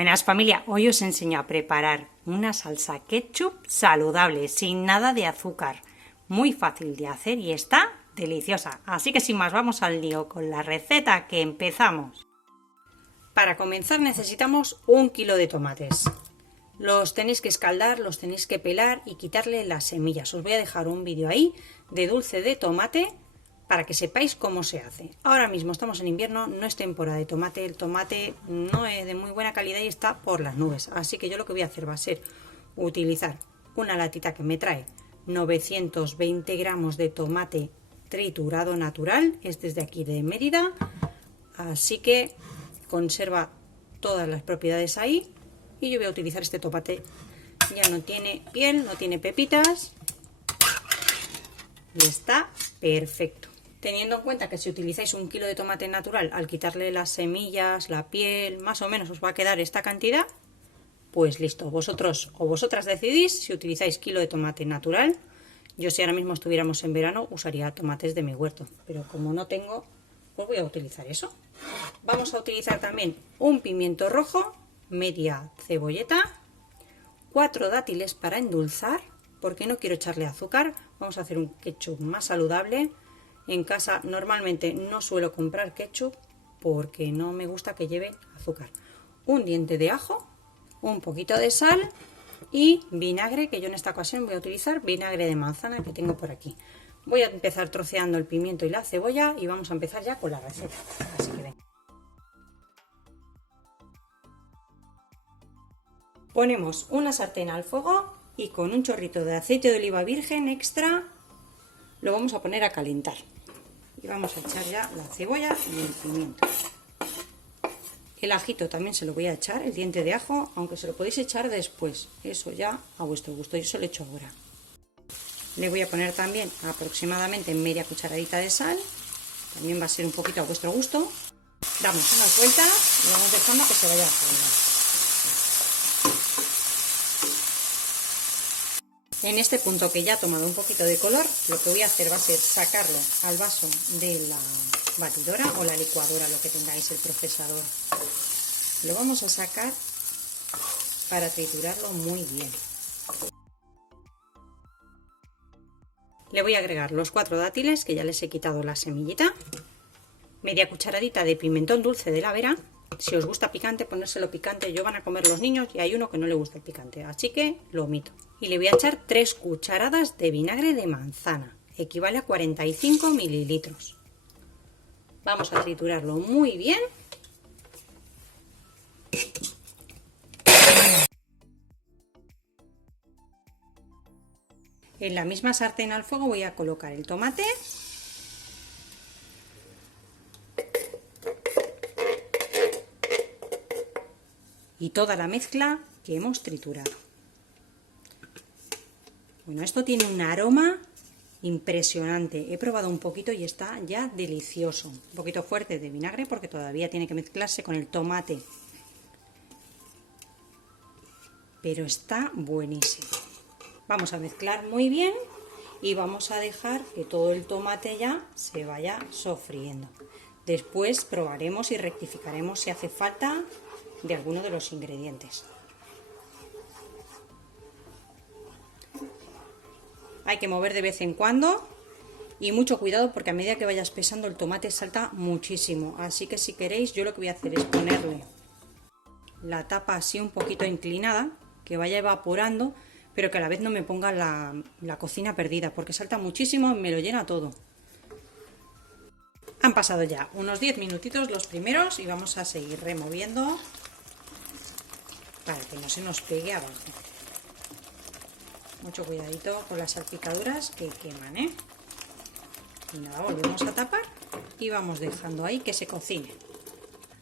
Buenas familia, hoy os enseño a preparar una salsa ketchup saludable, sin nada de azúcar. Muy fácil de hacer y está deliciosa. Así que sin más vamos al lío con la receta que empezamos. Para comenzar necesitamos 1 kilo de tomates. Los tenéis que escaldar, los tenéis que pelar y quitarle las semillas. Os voy a dejar un vídeo ahí de dulce de tomate para que sepáis cómo se hace. Ahora mismo estamos en invierno, no es temporada de tomate, el tomate no es de muy buena calidad y está por las nubes. Así que yo lo que voy a hacer va a ser utilizar una latita que me trae 920 gramos de tomate triturado natural, es desde aquí de Mérida, así que conserva todas las propiedades ahí. Y yo voy a utilizar este tomate, ya no tiene piel, no tiene pepitas y está perfecto. Teniendo en cuenta que si utilizáis 1 kilo de tomate natural, al quitarle las semillas, la piel, más o menos os va a quedar esta cantidad, pues listo, vosotros o vosotras decidís si utilizáis kilo de tomate natural. Yo, si ahora mismo estuviéramos en verano, usaría tomates de mi huerto, pero como no tengo, pues voy a utilizar eso. Vamos a utilizar también un pimiento rojo, media cebolleta, 4 dátiles para endulzar, porque no quiero echarle azúcar. Vamos a hacer un ketchup más saludable. En casa normalmente no suelo comprar ketchup porque no me gusta que lleve azúcar. Un diente de ajo, un poquito de sal y vinagre, que yo en esta ocasión voy a utilizar vinagre de manzana que tengo por aquí. Voy a empezar troceando el pimiento y la cebolla y vamos a empezar ya con la receta. Así que ven. Ponemos una sartén al fuego y con un chorrito de aceite de oliva virgen extra lo vamos a poner a calentar. Y vamos a echar ya la cebolla y el pimiento. El ajito también se lo voy a echar, el diente de ajo, aunque se lo podéis echar después. Eso ya a vuestro gusto, yo se lo echo ahora. Le voy a poner también aproximadamente media cucharadita de sal. También va a ser un poquito a vuestro gusto. Damos unas vueltas y vamos dejando que se vaya haciendo. En este punto que ya ha tomado un poquito de color, lo que voy a hacer va a ser sacarlo al vaso de la batidora o la licuadora, lo que tengáis, el procesador. Lo vamos a sacar para triturarlo muy bien. Le voy a agregar los 4 dátiles, que ya les he quitado la semillita, media cucharadita de pimentón dulce de la Vera. Si os gusta picante, ponérselo picante, yo van a comer los niños y hay uno que no le gusta el picante, así que lo omito. Y le voy a echar 3 cucharadas de vinagre de manzana, equivale a 45 mililitros. Vamos a triturarlo muy bien. En la misma sartén al fuego voy a colocar el tomate. Y toda la mezcla que hemos triturado. Bueno, esto tiene un aroma impresionante. He probado un poquito y está ya delicioso. Un poquito fuerte de vinagre porque todavía tiene que mezclarse con el tomate. Pero está buenísimo. Vamos a mezclar muy bien y vamos a dejar que todo el tomate ya se vaya sofriendo. Después probaremos y rectificaremos si hace falta de alguno de los ingredientes. Hay que mover de vez en cuando y mucho cuidado porque a medida que vaya espesando el tomate salta muchísimo, así que si queréis, yo lo que voy a hacer es ponerle la tapa así un poquito inclinada, que vaya evaporando, pero que a la vez no me ponga la cocina perdida porque salta muchísimo y me lo llena todo. Han pasado ya unos 10 minutitos los primeros y vamos a seguir removiendo para que no se nos pegue abajo. Mucho cuidadito con las salpicaduras que queman, ¿eh? Y nada, volvemos a tapar y vamos dejando ahí que se cocine.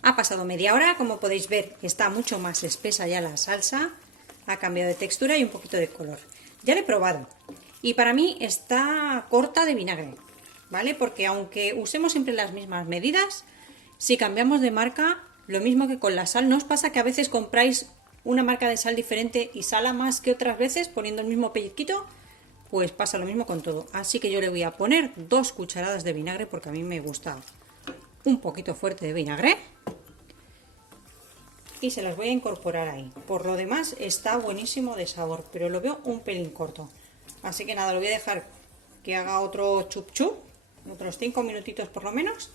Ha pasado media hora, como podéis ver está mucho más espesa ya la salsa, ha cambiado de textura y un poquito de color. Ya la he probado y para mí está corta de vinagre, ¿vale? Porque aunque usemos siempre las mismas medidas, si cambiamos de marca, lo mismo que con la sal, ¿no os pasa que a veces compráis una marca de sal diferente y sala más que otras veces poniendo el mismo pellizquito? Pues pasa lo mismo con todo. Así que yo le voy a poner 2 cucharadas de vinagre porque a mí me gusta un poquito fuerte de vinagre. y se las voy a incorporar ahí. Por lo demás está buenísimo de sabor, pero lo veo un pelín corto. Así que nada, lo voy a dejar que haga otro chup chup, otros 5 minutitos por lo menos,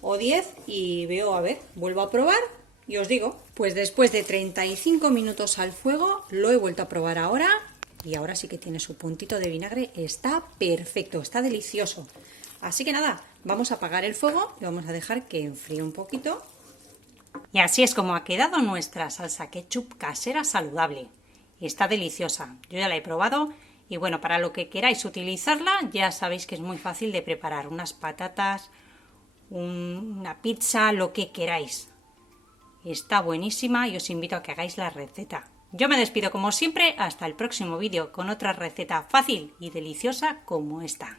o 10, y veo, a ver, vuelvo a probar y os digo. Pues después de 35 minutos al fuego, lo he vuelto a probar ahora, y ahora sí que tiene su puntito de vinagre, está perfecto, está delicioso. Así que nada, vamos a apagar el fuego y vamos a dejar que enfríe un poquito. Y así es como ha quedado nuestra salsa ketchup casera saludable. Está deliciosa, yo ya la he probado. Y bueno, para lo que queráis utilizarla, ya sabéis que es muy fácil de preparar. Unas patatas, una pizza, lo que queráis. Está buenísima y os invito a que hagáis la receta. Yo me despido como siempre, hasta el próximo vídeo con otra receta fácil y deliciosa como esta.